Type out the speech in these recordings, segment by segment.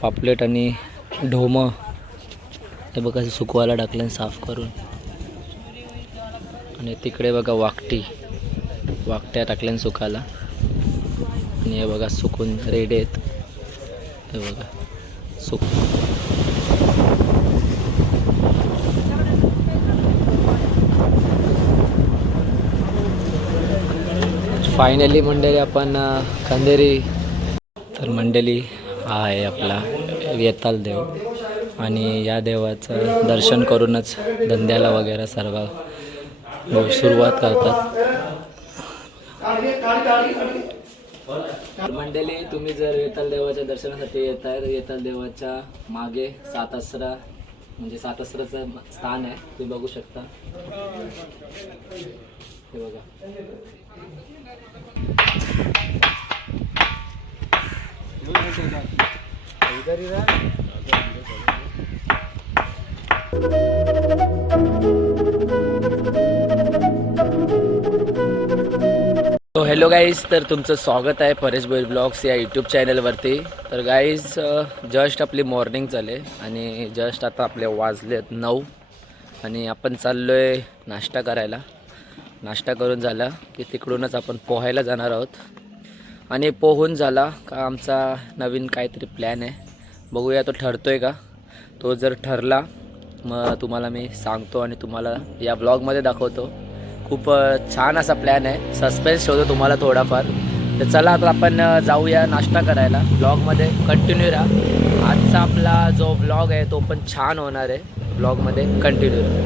पापलेट आणि ढोमं हे बघा सुकवायला टाकलं साफ करून. आणि तिकडे बघा वाकट्या टाकल्या सुकायला. आणि हे बघा सुकून रेडी आहेत. हे बघा सुक फायनली मंडळी आपण खंदेरी. तर मंडळी हा आहे आपला वेताल देव. आणि या देवाचं दर्शन करूनच धंद्याला वगैरे सर्व सुरुवात करतात. मंडळी तुम्ही जर वेताल देवाच्या दर्शनासाठी येताय तर वेताल देवाच्या मागे सातसरा म्हणजे सातसराचं स्थान आहे, तुम्ही बघू शकता. हे बघा तो हॅलो गाईज, तर तुमचं स्वागत आहे परेश बैल ब्लॉग्स या यूट्यूब चॅनलवरती. तर गाईज जस्ट आपली मॉर्निंग चालले आणि जस्ट आता आपले वाजलेत 9 आणि आपण चाललो आहे नाश्ता करायला. नाश्ता करून झाला की तिकडूनच आपण पोहायला जाणार आहोत. आणि पोहून झाला का आमचा नवीन काहीतरी प्लॅन आहे, बघूया तो ठरतोय का. तो जर ठरला मग तुम्हाला मी सांगतो आणि तुम्हाला या ब्लॉगमध्ये दाखवतो. खूप छान असा प्लॅन आहे, सस्पेन्स ठेवतो तुम्हाला थोडाफार. तर चला आता आपण जाऊया नाश्ता करायला. ब्लॉगमध्ये कंटिन्यू राहा. आजचा आपला जो ब्लॉग आहे तो पण छान होणार आहे, ब्लॉगमध्ये कंटिन्यू राहा.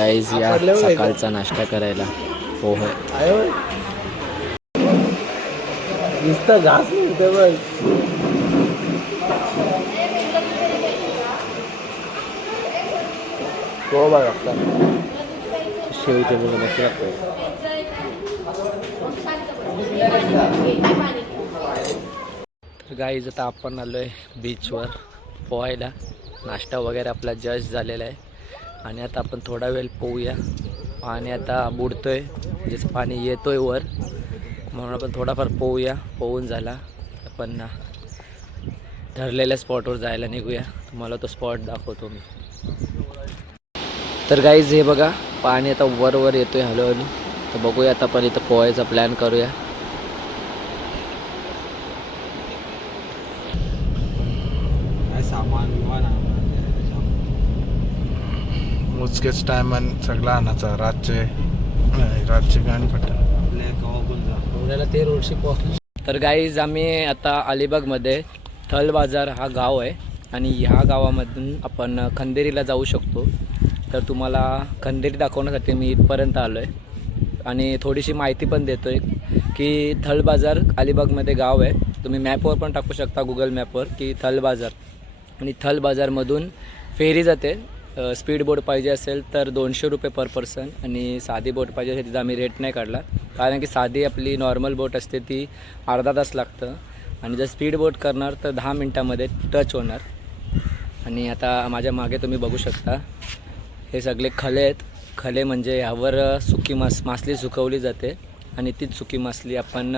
गाईज या सकाळचा नाश्ता करायला पोहे नुसतं घास मिळतं बघ. हो बघा शेवचे बघा मस्त लागतं. तर गाईज आता आपण आलो आहे बीचवर पोहायला. नाश्ता वगैरे आपला जस्ट झालेला आहे आणि आता आपण थोडा वेळ पोहूया. पाणी आता बुडतोय, जसं पाणी येतोय वर, म्हणून आपण थोडाफार पोहूया. पोहून झाला आपण ठरलेल्या स्पॉटवर जायला निघूया. तुम्हाला तो स्पॉट दाखवतो मी. तर गाईज हे बघा पाणी आता वर येतोय हळूहळू. तर बघूया आता आपण इथं पोहायचा प्लॅन करूया. मोजकेच टाइम सगळा आणायचा. रातचे गाणी पटवण्याला ते रोडशी पोहोचलो. तर गाईज आम्ही आता अलिबागमध्ये थल बाजार हा गाव आहे आणि ह्या गावामधून आपण खंदेरीला जाऊ शकतो. तर तुम्हाला खंदेरी दाखवण्यासाठी मी इथपर्यंत आलो आहे आणि थोडीशी माहिती पण देतो आहे की थल बाजार अलिबागमध्ये गाव आहे. तुम्ही मॅपवर पण टाकू शकता गुगल मॅपवर की थल बाजार. आणि थल बाजारमधून फेरी जाते. स्पीड बोट पाहिजे असेल तर 200 रुपये पर पर्सन आणि साधी बोट पाहिजे असेल तिथं आम्ही रेट नाही काढला, कारण की साधी आपली नॉर्मल बोट असते ती अर्धा तास लागतं आणि जर स्पीड बोट करणार तर 10 मिनटामध्ये टच होणार. आणि आता माझ्या मागे तुम्ही बघू शकता हे सगळे खले आहेत. खले म्हणजे यावर सुकी मासली सुकवली जाते आणि तीच सुकी मासली आपण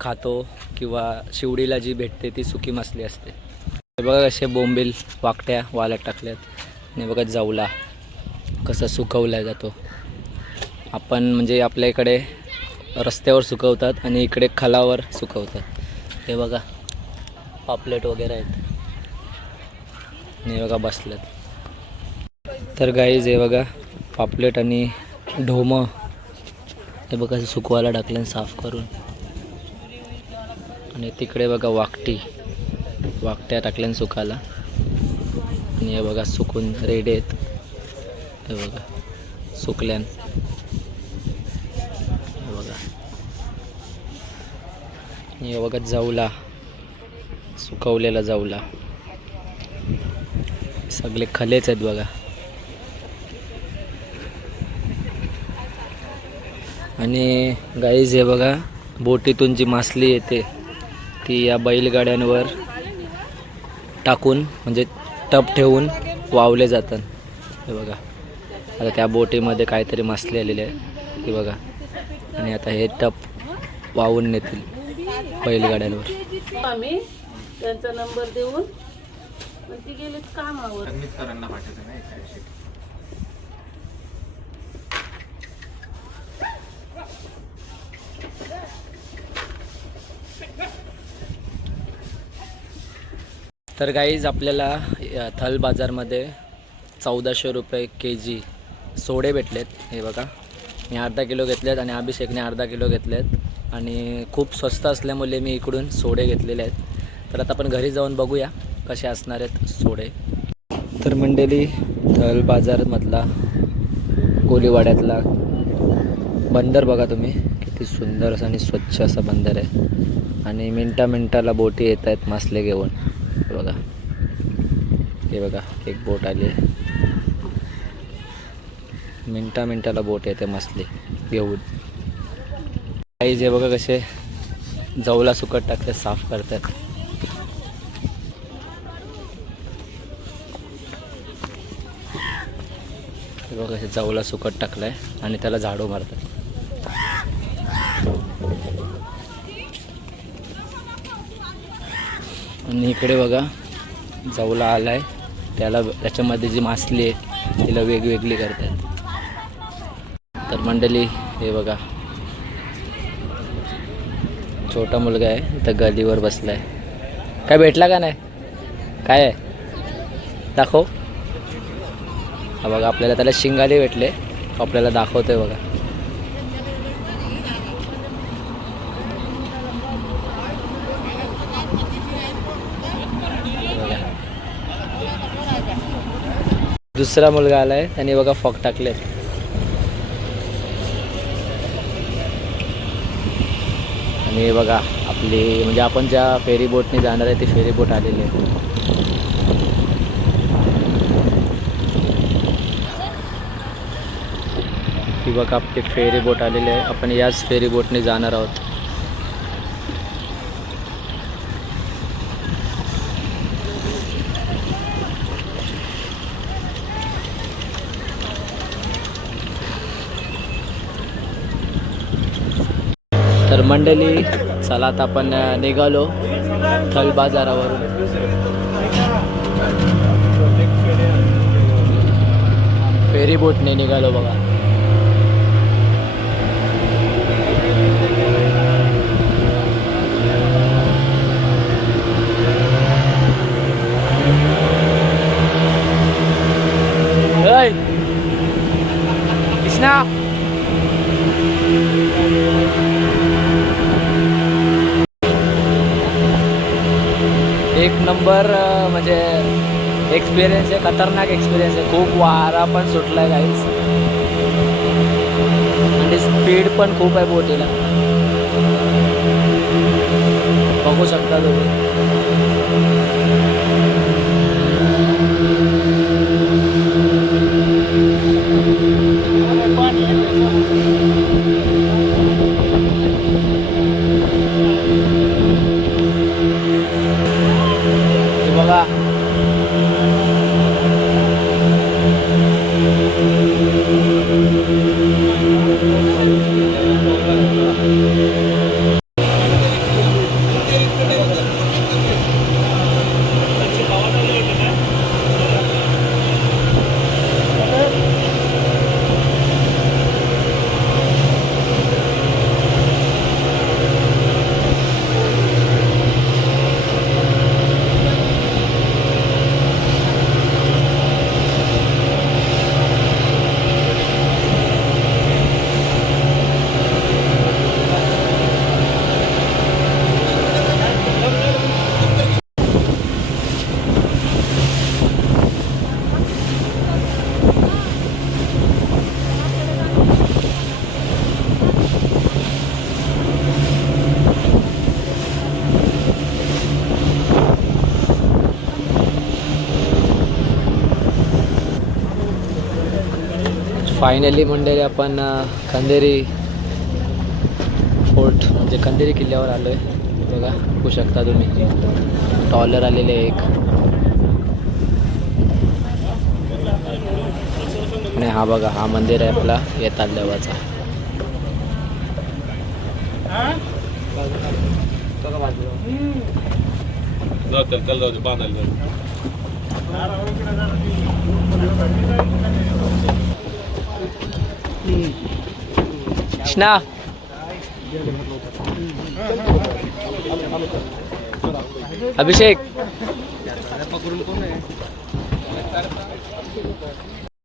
खातो किंवा शिवडीला जी भेटते ती सुकी मासली असते. हे बघा असे बोंबील वाकट्या वाल्यात टाकल्यात. आणि बघा जावला कसा सुकवला जातो. आपण म्हणजे आपल्या इकडे रस्त्यावर सुकवतात आणि इकडे खलावर सुकवतात. हे बघा पापलेट वगैरे आहेत आणि हे बघा बसल्यात. तर गाईज हे बघा पापलेट आणि ढोमं हे बघा सुकवायला टाकलं साफ करून. आणि तिकडे बघा वाकट्या टाकल्या सुकायला. आणि हे बघा सुकून रेडी आहेत. हे बघा सुकल्यान. हे बघा हे बघा जावला सुकवलेला जावला. सगळे खलेच आहेत बघा. आणि गाईज हे बघा बोटीतून जी मासली येते ती या बैलगाड्यांवर टाकून म्हणजे टप ठेवून वावले जातात. हे बघा आता त्या बोटीमध्ये काहीतरी मासली आलेली आहे ती बघा. आणि आता हे टप वाहून नेतील बैलगाड्यांवर. त्यांचा नंबर देऊन मग ती गेलीच कामावर. तर गाईज आपल्याला थल बाजारमध्ये 1400 रुपये KG सोडे भेटलेत. हे बघा, मी अर्धा किलो घेतलेत आणि अभिषेकने अर्धा किलो घेतलेत आणि खूप स्वस्त असल्यामुळे मी इकडून सोडे घेतलेले आहेत. तर आता आपण घरी जाऊन बघूया कसे असणार आहेत सोडे. तर मंडळी, थल बाजारमधला कोलीवाड्यातला बंदर बघा तुम्ही, किती सुंदर असं आणि स्वच्छ असं बंदर आहे आणि मिनटाला बोटी येत आहेत मासले घेऊन. बघा, हे बघा, एक बोट आली आहे, मिनटाला बोट येते मासले घेऊन. काही जे बघा कसे जवला सुकट टाकले, साफ करतात. हे बघा कसे जवला सुकट टाकलाय आणि त्याला झाडू मारतात. आणि इकडे बघा जवला आलाय, त्याला त्याच्यामध्ये जी मासली आहे तिला वेगवेगळी करतात. तर मंडळी, हे बघा छोटा मुलगा आहे इथं गलीवर बसलाय. काय भेटला का नाही? काय आहे दाखव. हा बघा, आपल्याला त्याला शिंगाले भेटले, आपल्याला दाखवतोय बघा. दुसरा मुलगा आलाय, त्याने बघा फॉक टाकले. आणि बघा आपली म्हणजे आपण ज्या फेरी बोटने जाणार आहे ती फेरी बोट आलेली आहे. ती बघा आपली फेरी बोट आलेली आहे. आपण याच फेरी बोटने जाणार आहोत. तर मंडळी, चला आता आपण निघालो थल बाजारावरून. फेरी बोटने निघालो बघा. कृष्णा, एक नंबर म्हणजे एक्सपिरियन्स आहे, खतरनाक एक्सपिरियन्स आहे. खूप वारा पण सुटला आहे गाईस आणि स्पीड पण खूप आहे बोटीला, बघू शकता तुम्ही. बघा फायनली मंडळी आपण खंदेरी फोर्ट म्हणजे खंदेरी किल्ल्यावर आलो आहे. बघा बघू शकता तुम्ही, टॉलर आलेले एक आणि हा बघा हा मंदिर आहे आपला येताल देवाचा. जाऊ दे बांधायला कृष्णा अभिषेक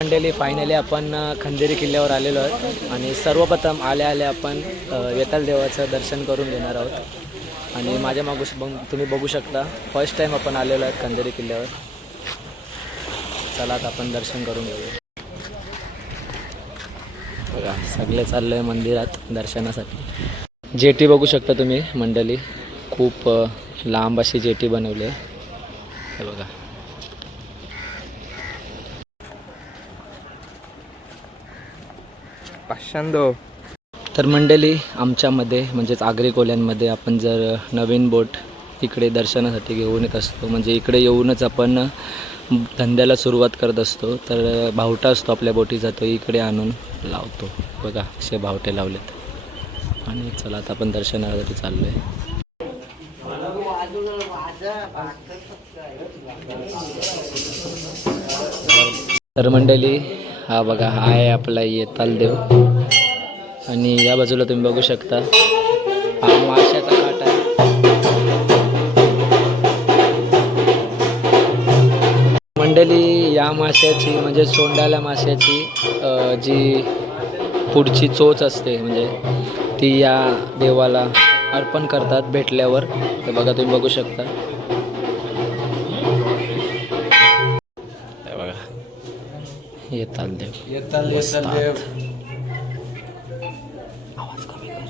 मंडळी फायनली आपण खंदेरी किल्ल्यावर आलेलो आहोत आणि सर्वप्रथम आल्या आल्या आपण वेताळ देवाचं दर्शन करून घेणार आहोत आणि माझ्या तुम्ही बघू शकता फर्स्ट टाइम आपण आलेलो आहोत खंदेरी किल्ल्यावर. चला आता आपण दर्शन करून घेऊया. बघा सगळे चाललो आहे मंदिरात दर्शनासाठी. जेटी बघू शकता तुम्ही मंडळी, खूप लांब अशी जेटी बनवली आहे. हे बघा पाषांदो. तर मंडळी आमच्यामध्ये म्हणजेच आगरी कोल्यांमध्ये आपण जर नवीन बोट इकडे दर्शनासाठी घेऊन येत असतो, म्हणजे इकडे येऊनच आपण धंद्याला सुरुवात करत असतो. तर भावटा असतो आपल्या बोटीचा, तो इकडे आणून लावतो. बघा असे भावटे लावलेत आणि चला आता आपण दर्शनासाठी चाललो आहे. तर मंडळी हा बघा हा आहे आपला येताल देव आणि या बाजूला तुम्ही बघू शकता हा माशाचा काट आहे. मंडळी या माशाची म्हणजे सोंडाला माशाची जी पुढची चोच असते म्हणजे ती या देवाला अर्पण करतात भेटल्यावर. तर बघा तुम्ही बघू शकता. बघा येताल देव. येताल देव. आवाज कमी कर.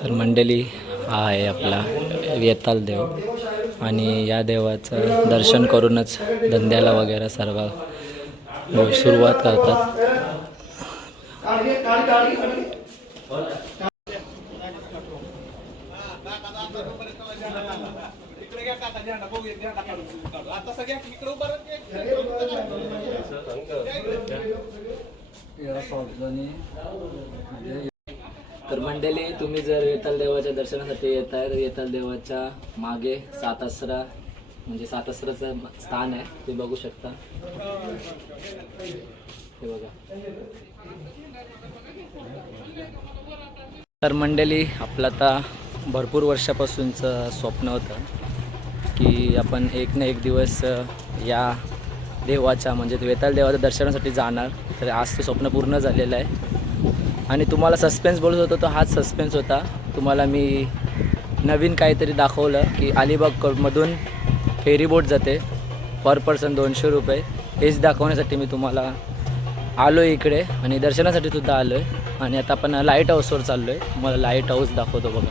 तर मंडळी हा आहे आपला येताल देव आणि या देवाचं दर्शन करूनच धंद्याला वगैरे सर्व सुरुवात करतात. तर मंडळी तुम्ही जर येताल देवाच्या दर्शनासाठी येताय तर येताल देवाच्या मागे सातसरा म्हणजे सातसराचं स्थान आहे, ते बघू शकता. हे बघा. तर मंडळी आपलं आता भरपूर वर्षापासूनचं स्वप्न होतं की आपण एक ना एक दिवस या देवाच्या म्हणजे वेताळ देवाच्या दर्शनासाठी जाणार. तर आज ते स्वप्न पूर्ण झालेलं आहे आणि तुम्हाला सस्पेन्स बोलत होतो तो हाच सस्पेन्स होता. तुम्हाला मी नवीन काहीतरी दाखवलं की अलिबागमधून फेरी बोट जाते, पर पर्सन 200 रुपये. हेच दाखवण्यासाठी मी तुम्हाला आलो आहे इकडे आणि दर्शनासाठी सुद्धा आलो आहे. आणि आता आपण लाईट हाऊसवर चाललो आहे. मला लाईट हाऊस दाखवतो बघा.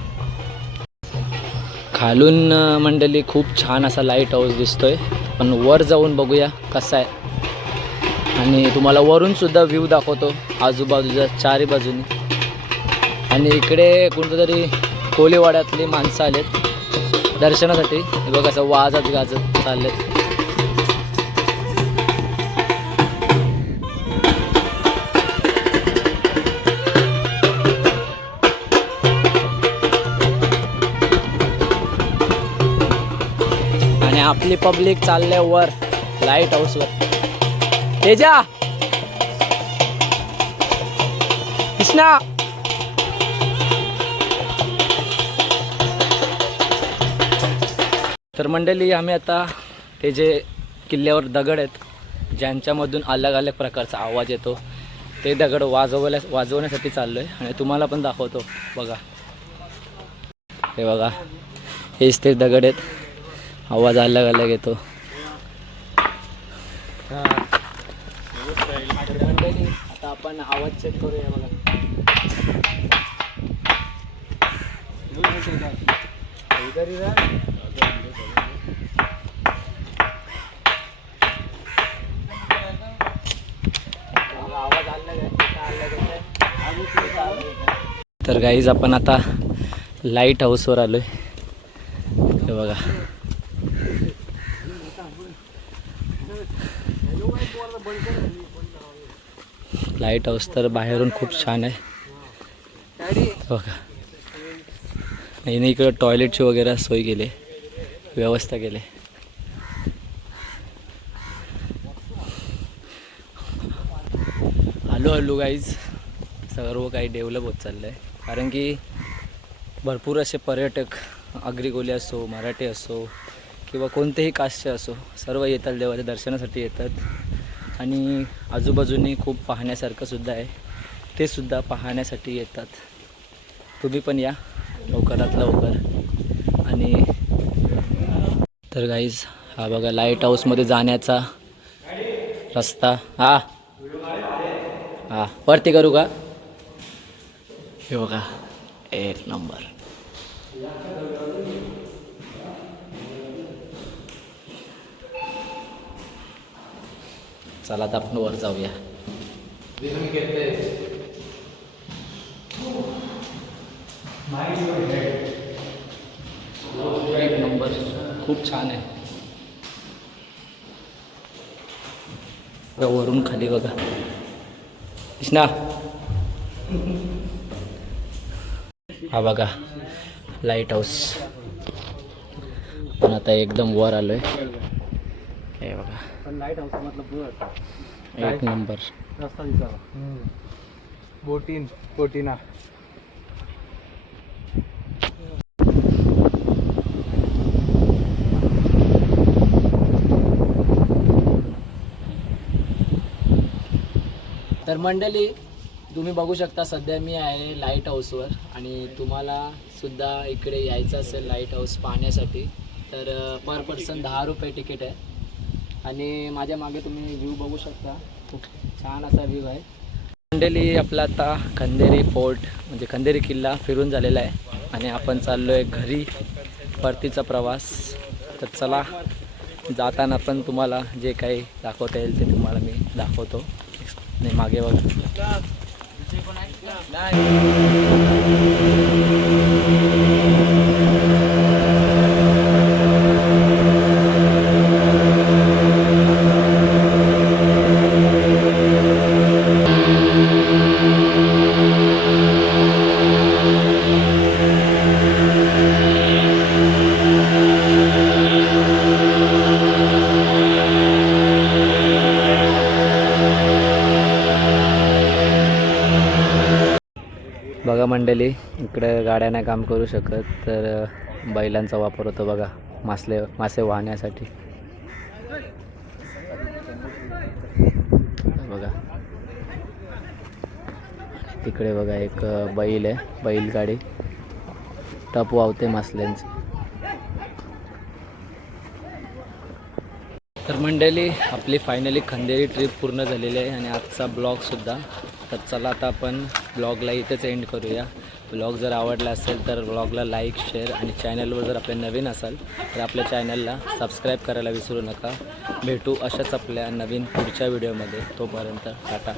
खालून मंडळी खूप छान असा लाईट हाऊस दिसतोय, पण वर जाऊन बघूया कसा आहे आणि तुम्हाला वरून सुद्धा व्ह्यू दाखवतो आजूबाजूच्या चारी बाजूनी. आणि इकडे कोणतरी कोळीवाड्यातली माणसं आलेत दर्शनासाठी. हे बघा असं वाजत गाजत चाललेत. आणि आपली पब्लिक चालले वर लाईट हाऊसवर. तेजा कृष्णा तर मंडळी आम्ही आता ते जे किल्ल्यावर दगड आहेत ज्यांच्यामधून अलग अलग प्रकारचा आवाज येतो ते दगड वाजवण्यासाठी चाललो आहे आणि तुम्हाला पण दाखवतो. बघा हे बघा हेच ते दगड आहेत, आवाज अलग अलग येतो. आता आपण आवाज चेक करूया. बघा तर गाईज आपण आता लाईट हाऊसवर आलोय. हे बघा लाईट हाऊस तर बाहेरून खूप छान आहे बघा. इकडं टॉयलेटची वगैरे सोय केली, व्यवस्था केली. हळूहळू गाईज सर्व काही डेव्हलप होत चाललं आहे. कारण की भरपूर असे पर्यटक आगरी असो, मराठी असो किंवा कोणतेही कास्टचे असो, सर्व येतात, देवाच्या दर्शनासाठी येतात. आणि आजूबाजूनी खूप पाहण्यासारखं सुद्धा आहे, ते सुद्धा पाहण्यासाठी येतात. तुम्ही पण या लवकरात लवकर. आणि तर गाईज हा बघा लाईट हाऊसमध्ये जाण्याचा रस्ता. हा वरती करू का? हे बघा एक नंबर. चला आता आपण वर जाऊया. एक नंबर, खूप छान आहे. वरून खाली बघा कृष्णा. हा बघा लाईट हाऊस. पण आता एकदम वर आलोय. हे बघा लाईट हाऊस मतलब एक नंबर रस्ता दिसा. बोटीना. तर मंडळी तुम्ही बघू शकता सध्या मी आहे लाईट हाऊसवर. आणि तुम्हाला सुद्धा इकडे यायचं असेल लाईट हाऊस पाहण्यासाठी तर पर पर्सन 10 रुपये तिकीट आहे. आणि माझ्या मागे तुम्ही व्ह्यू बघू शकता, खूप छान असा व्ह्यू आहे. मंडळी आपला आता खंदेरी फोर्ट म्हणजे खंदेरी किल्ला फिरून झालेला आहे आणि आपण चाललो आहे घरी परतीचा प्रवास. तर चला जाताना पण तुम्हाला जे काही दाखवता येईल ते तुम्हाला मी दाखवतो. नाही मागे बघा. बघा मंडळी इकडं गाड्या नाही काम करू शकत तर बैलांचा वापर होतो बघा मासे वाहण्यासाठी. बघा तिकडे बघा एक बैल आहे, बैलगाडी टप वावते मासल्यांची. तर मंडळी आपली फायनली खंदेरी ट्रिप पूर्ण झालेली आहे आणि आजचा ब्लॉगसुद्धा. तर चला आता आपण ब्लॉगला इथेच एंड करूया. ब्लॉग जर आवडला असेल तर ब्लॉगला लाईक, शेअर आणि चॅनलवर जर आपल्या नवीन असाल तर आपल्या चॅनलला सबस्क्राईब करायला विसरू नका. भेटू अशाच आपल्या नवीन पुढच्या व्हिडिओमध्ये. तोपर्यंत टाटा.